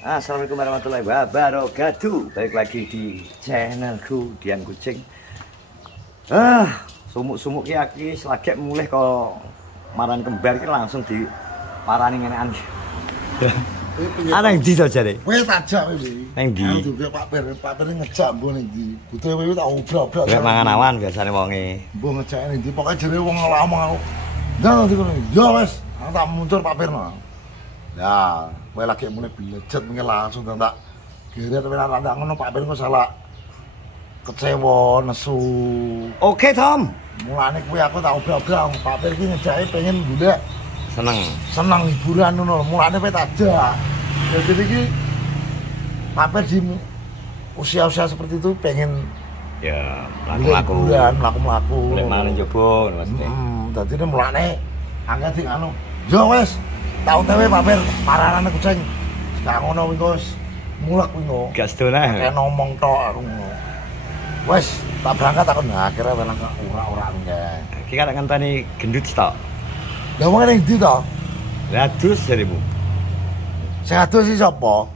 Assalamualaikum warahmatullahi wabarakatuh. Balik lagi di channelku Dian Kucing. Sumuk-sumuk ki selagek mulih kok marani kembar ki langsung di parani ngenekan. Ana ndi to jare? Kowe tajak kowe iki. Nang ndi? Pak Per ngejak mbok ning ndi. Butuhe kowe tak obrol-obrol. Nek mangan awan biasane wonge. Mbok ngejak ning ndi pokoke jare wong ngomong aku. Nang ndi kono. Ya wis, aku tak muncul Pak Per. Nah, kowe lagi mulai bilejet mungkin langsung tak geret tapi ndak ngono Pak Per kok salah kecewa nesu. Oke, Tom. Mulane kowe aku tak obrol-obrol Pak Per iki ngejake pengen golek seneng hiburan ngono. Mulane kowe tak ajak. Jadi iki Pak Per di usia-usia seperti itu pengen ya mlaku-mlaku. Lek mangan njobo ngono Mas. Dadi mulane angkat sing anu. Ya wis, tau tewe Pak Per pararane kucing. Gak ngono kuwi Gus. Mulek kuwi no. Gak sedona. Kayak ngomong tok aku ngono. Wes, tak berangkat aku akhirnya welang ora-ora nggih. Iki kan ngenteni gendut tok. Lah wong ning ndi to? Lah dus jarimu. Sing adus iki sapa?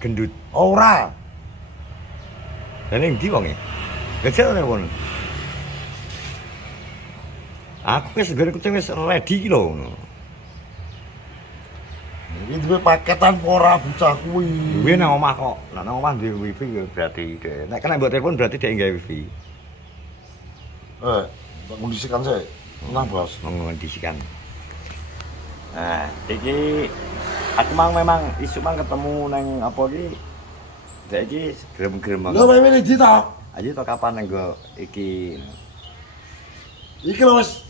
Gendut. Ora. Lah ning ndi wonge? Gajah ora ngono. Aku wis segere kucing wis ready iki lho ngono. Iki duwe paketan ora bocah kuwi. Duwe nang omah kok. Nek nang omah duwe wifi ya berarti dhek. Nek kena mbok telepon berarti dhek nggawe wifi. Tak kondisikan sih. Tenang, Bos. Mengkondisikan. Nah, iki aku memang isu ketemu nang apa iki? Dhek iki grem-grem banget. Lho, kowe ning ndi to? Ayo to kapan nang go iki? Iki lho wis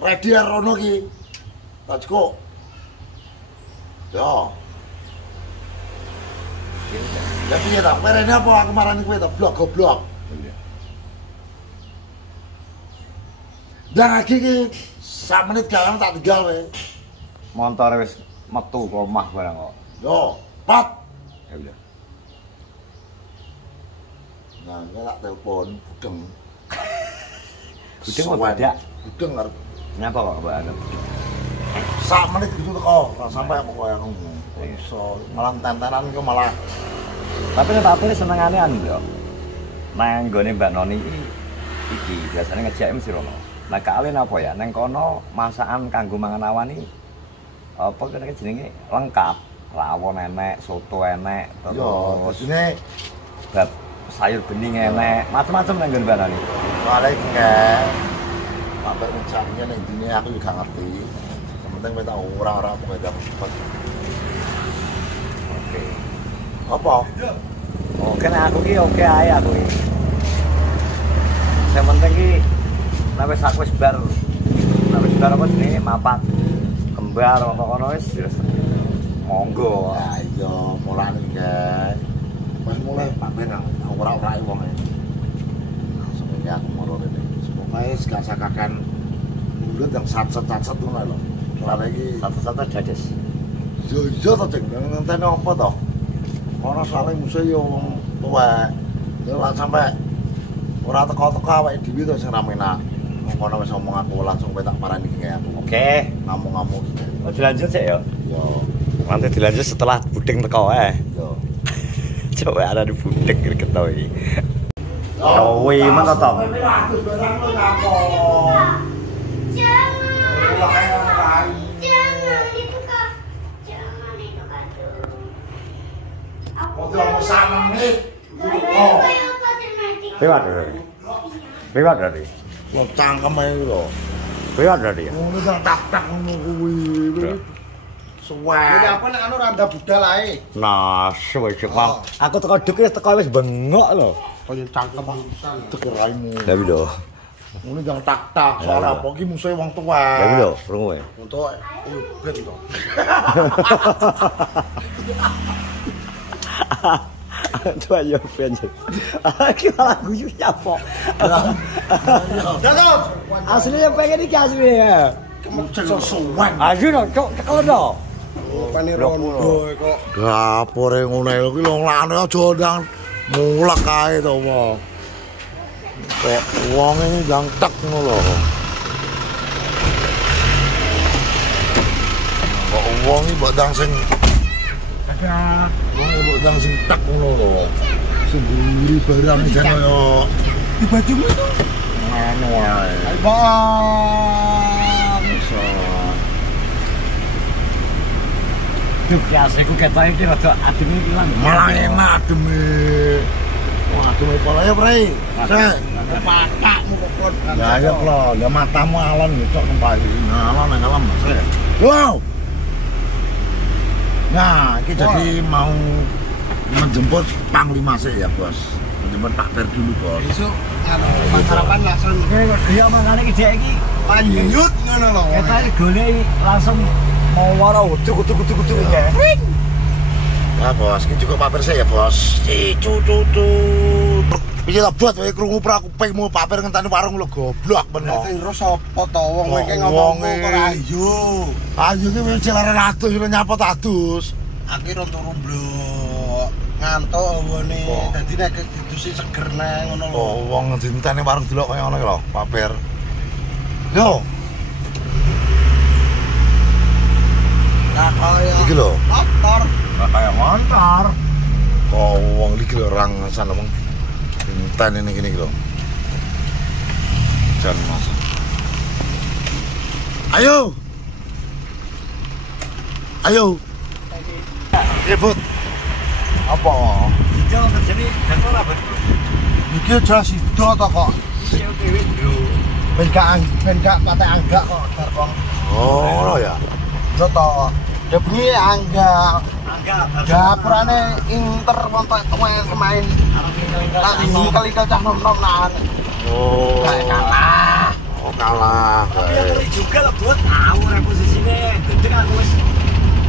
ready arono iki. Tak cukup. Ya. Ya piye ta? Perene apa aku marani kowe ta blok goblok. Dan lagi ki sak menit galang tak tinggal kowe. Montore wis metu ke omah barang kok. Yo, pat. Ya udah. Nah, ya tak telepon budeng. Budeng kok badak. Budeng arep Nyapa kok Mbak Anut? sak menit gitu teko, ora sampai apa koyo ngono. Iso malah tentenan iku malah. Tapi nek Pak Pir senengane anu yo. Nang gone Mbak Noni iki biasanya ngejak mesti rono. Nah kalian apa ya? Neng kono masakan kanggo mangan awan iki apa kene jenenge lengkap. Rawon enek, soto enek, terus ini bab sayur bening enek, macam-macam nang nggon Mbak Noni. soalnya iki nggak sampai mencarinya ning dine aku juga ngerti. Yang penting kita ora-ora pokoke gak cepet. Oke. Apa? Oke nek aku ki oke ae aku iki. Sing penting ki nek wis aku wis bar apa jenenge mapat kembar apa kono wis monggo. Ya iya, mulane nggih. Pas mulai Pak Ben ora-ora wong e. Langsung iki aku moro rene. Pokoke gak sakakan mulut yang sat-sat ngono lho. Soale iki Satu-satu dades. yo iya to Ceng, ngenteni apa to? Ora soalé musuh yo wong tuwek. Yo lak sampe ora teko-teko awake dhewe to sing ramenak. Wong kono wis ngomong aku langsung kowe tak parani iki aku. Oke. Ngamuk-ngamuk. Oh dilanjut sik ya. Yo, Nanti dilanjut setelah buding teko yo. Coba ada di buding ketahui. Oh, wih, mana Tom? Jangan dibuka tuh. Lewat dari. Lo cangkem ae lho. Lewat dari ya. Ngono tak tak ngono kuwi. Suwe. Ini apa nek anu randa budal ae. Nah, suwe Bang. Aku teko duk wis teko wis bengok lho. Kaya cangkem tegeraimu. Lah lho. Ngono jangan tak soalnya apa iki musuhe wong tuwa. Lah lho, rungu ya. Untuk ben to. Coba yo ben. Iki lagu yo nyapa. Dadah. Aslinya pengen iki aslinya. Kemenceng suwen. Ayo no, cok teko no. Rupane rondo kok. Dapure ngono iki lho lane aja ndang mulek kae to wong. Kok wong iki ndang tek ngono lho. Kok wong iki mbok ndang sing Ada. Wong mbok ndang sing tek ngono lho. Sing mburi barang jan yo. Di bajumu itu. Ngono wae. Bang. Iso. Duh, biasa iku ketoke iki rada ademe ilang. Malah enak ademe. Wah, ademe pola ya, Bre. Sek. Patakmu kok kon. Ya ayo lho, ya matamu alon cok nembak alon nang alam Mas. Wow. Nah, ini jadi mau menjemput Panglima sih ya, Bos. Menjemput Pak Ber dulu, Bos. Besok harapan langsung Iya makane iki dhek iki lanjut ngono lho. ketoke goleki langsung mau waro kudu ya. Ya, Bos, ini juga Pak Ber sih ya, Bos. Cucu. Piye lah buat wae krungu pra kupingmu Pak Ber ngenteni warung lho goblok ben. Sing ro sapa to wong kowe iki ngomong kok ayo. Ayo ki wis celare adus nyapot adus. Akhire turu blok. Ngantuk awane. Dadi nek didusi seger nang ngono lho. Oh, wong dinteni warung delok kaya ngono ki lho, Pak Ber. Yo, Nah kaya iki lho. motor. Kayak motor. Oh, wong iki lho rang sana wong. Dinten ini gini lho. Jan Mas. Ayo. Ribut. Apa? Iki kerjane kantor apa? Iki jelas sido to kok. Sing dhewe bro. Ben gak patek anggak kok Darkong. Oh, ngono ya. Lho to. Ya bengi anggak. Anggap Dapurane Inter montok main. Lagi kali-kali cah nom-nom nahan. Oh. Kayak kalah. Oh, kalah. tapi Baik. ngeri juga lho buat tahu posisine gede aku wis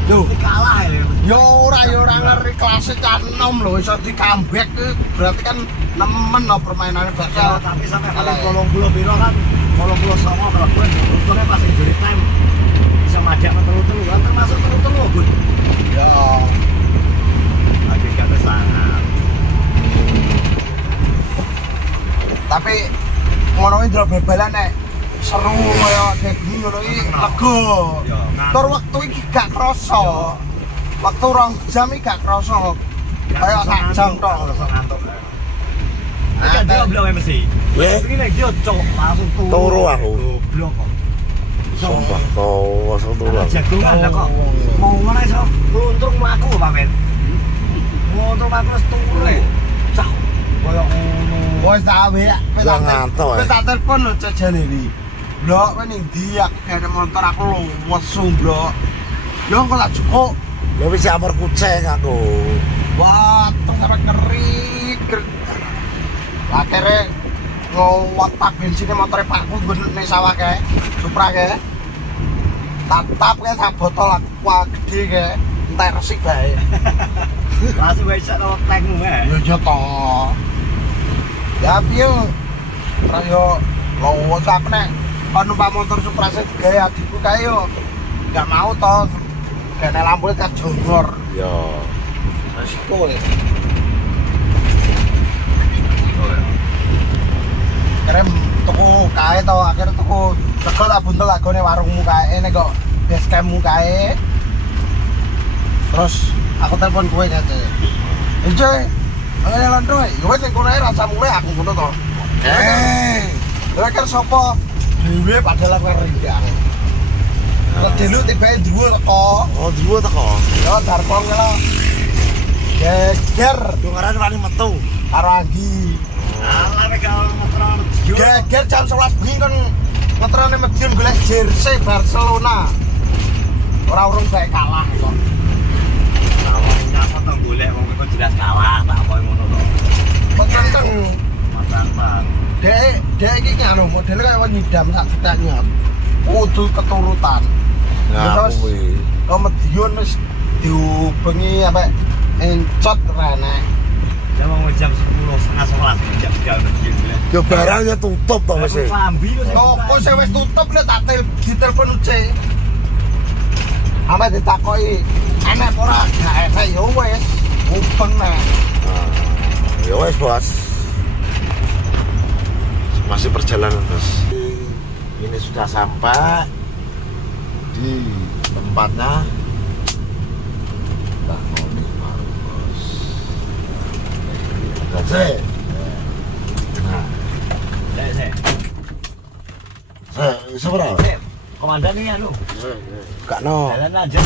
Yo. kalah ya. Yo ora ngeri kelas cah nom lho iso di comeback ku berarti kan nemen no permainannya bakal. Tapi sampai kali Kalah. 30 piro kan 30 sama kalau gue untungnya pas injury time bisa majak telu-telu kan termasuk telu-telu Bun. Ya. Lagi gak kesana. Tapi ngono iki ndro bal-balan nek seru kaya debut ngono iki lega. Yo, Tur wektu iki gak krasa. Waktu 2 jam iki gak krasa. Kayak sak jam tok. ngantuk. Kan dia belum mesti. Ye. Ini nek dia cok langsung Turu aku. Goblok kok. Sumpah kau asal turu. Jagungan lah kok. Mau mana iso luntur mlaku Pak Ben. Luntur mlaku wis turu. Cah. Koyo ngono. Wes tak awe. Lah ngantuk, Wes tak telepon lho jajane iki. Blok kowe ning ndi aku gak motor aku lho wesu blok. Yo kok lak cukup. Ya wis amar kucing aku. Wah, tung sampe kerit. Akhirnya ngowot pak bensinnya motornya pakku bener nih sawah kayak Supra kayak tatap kayak sak botol aqua gede kayak entar resik bae. Langsung wis karo tankmu ya. Yo toh. Ya piye? Ora yo lowo sak nek kon numpak motor Supra sing gaya adikku kae yo enggak mau toh. Kene lampu kan jongor. Yo. Resiko ya. Akhirnya tuku kae to, akhirnya tuku sego tak buntel lagone warungmu kae nek kok base campmu kae. Terus aku telepon kowe kae. Enjoy. Ayo londo, ya wis kono ae rasa mulai aku ngono to. Lha kan sapa dhewe padahal aku rendang. Kok delu tiba dhuwur teko. Oh, dulu teko. Yo Darkong lho. Geger Dungaran wani metu. karo Anggi. Alah nek kalau motor dia. Geger jam 11 bengi kan ngetrone Medion golek jersey Barcelona. Ora urung bae kalah kok. Apa tong golek wong kok jelas kalah tak apa ngono to. Peteng. Mantap. Dek iki ngono model kaya wong nyidam sak cetaknya. Kudu keturutan. Nah, Terus kuwi. kok Medion wis diubengi apa encot rene. Jam jam 10 setengah 11 jam Medion. Yo barangnya tutup to wis. Lambi lho. Kok sing wis tutup lho tak ditelepon Uce. Ame ditakoki, enek apa ora? Gak enek ya wis. Ubeng nek. Ya wes bos. Masih perjalanan bos. Ini sudah sampai di tempatnya Mbak Noni. Sik. Nah, Sik. iso ora? Sik. Komandan ini anu. Gak no. Jalan aja.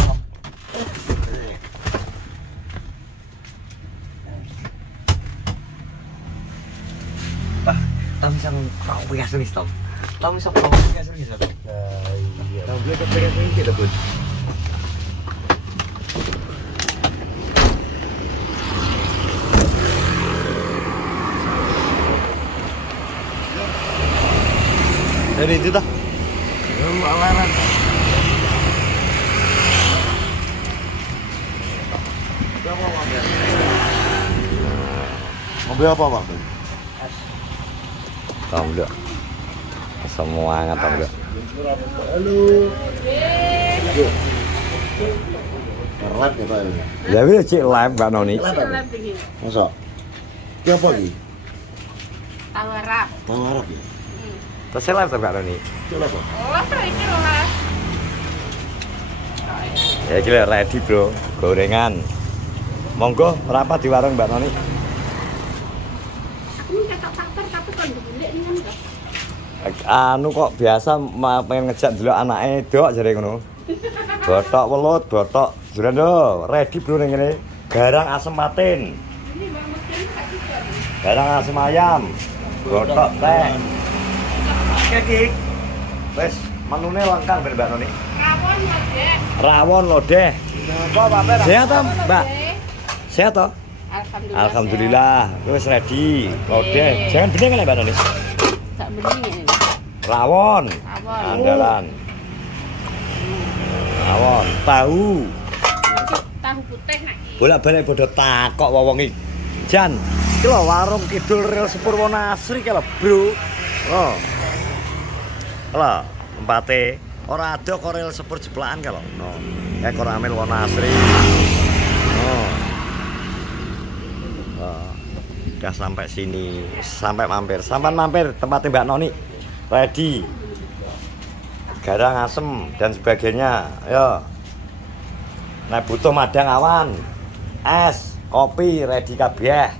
Bah, Tom isang kau ya serius Tom. Tom isang kau ya serius Tom. Iya. Tom dia kepengen ini kita pun. Dari itu dah. Alaran. Mobil apa, Pak? Tom dok. Semua nggak Tom dok. Halo. Kerap ya, Pak. Ya wis cek live Mbak Noni. Masa? Ki apa ki? Tahu Arab. Tahu Arab ya? Terus live tuh Mbak Noni. Ki apa? Oh, ini loh. Ya kira ready bro, gorengan. Monggo merapat di warung Mbak Noni. Aku ini kata faktor tapi kon dibulek ini kan kok. Anu kok biasa pengen ngejak dulu anaknya dok jadi ngono. Botok welut, botok jurando, ready bro ning kene. Garang asem patin, Ini Mbak Mesin kasih kan. garang asem ayam, botok teh. Oke, wes menune lengkap ben Mbak Noni. Rawon Mas Dek. Rawon lodeh. Kok Pak? Sehat toh, Mbak? Sehat toh? Alhamdulillah. Alhamdulillah, wis ready. Lodeh. Jangan bening kan Mbak Noni. Tak bening ini. Rawon. Rawon. Andalan. Rawon, tahu. Tahu putih nak iki. Bolak-balik bodo takok wong iki. Jan, iki lho warung Kidul Rel Purwonasri ki lho, Bro. Oh. Lho, tempate ora ada kok rel sepur jeblakan ka lho. No. Kayak kok amil Wonasri. Oh. Oh. Udah sampai sini, sampai mampir. Sampai mampir tempatnya Mbak Noni. Ready. Garang asem dan sebagainya. Ayo. Nek butuh madang awan, es, kopi ready kabeh.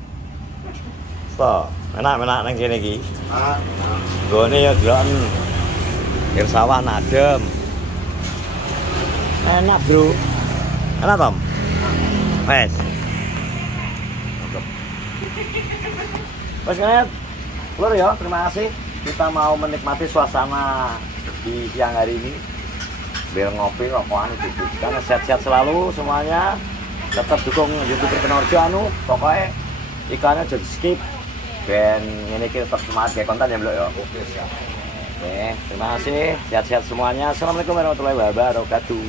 So, enak-enak nang kene iki. Gone ya deloken. Pir sawah nadem. Enak, Bro. Enak, Tom? Wes. Wes kene. Lur ya, terima kasih. Kita mau menikmati suasana di siang hari ini. Biar ngopi rokokan itu karena sehat-sehat selalu semuanya. Tetap dukung YouTuber Penorjo anu pokoknya iklannya jadi skip ben ini kita tetap semangat kayak konten ya bro ya. Oke siap. Oke terima kasih sehat-sehat semuanya. Assalamualaikum warahmatullahi wabarakatuh.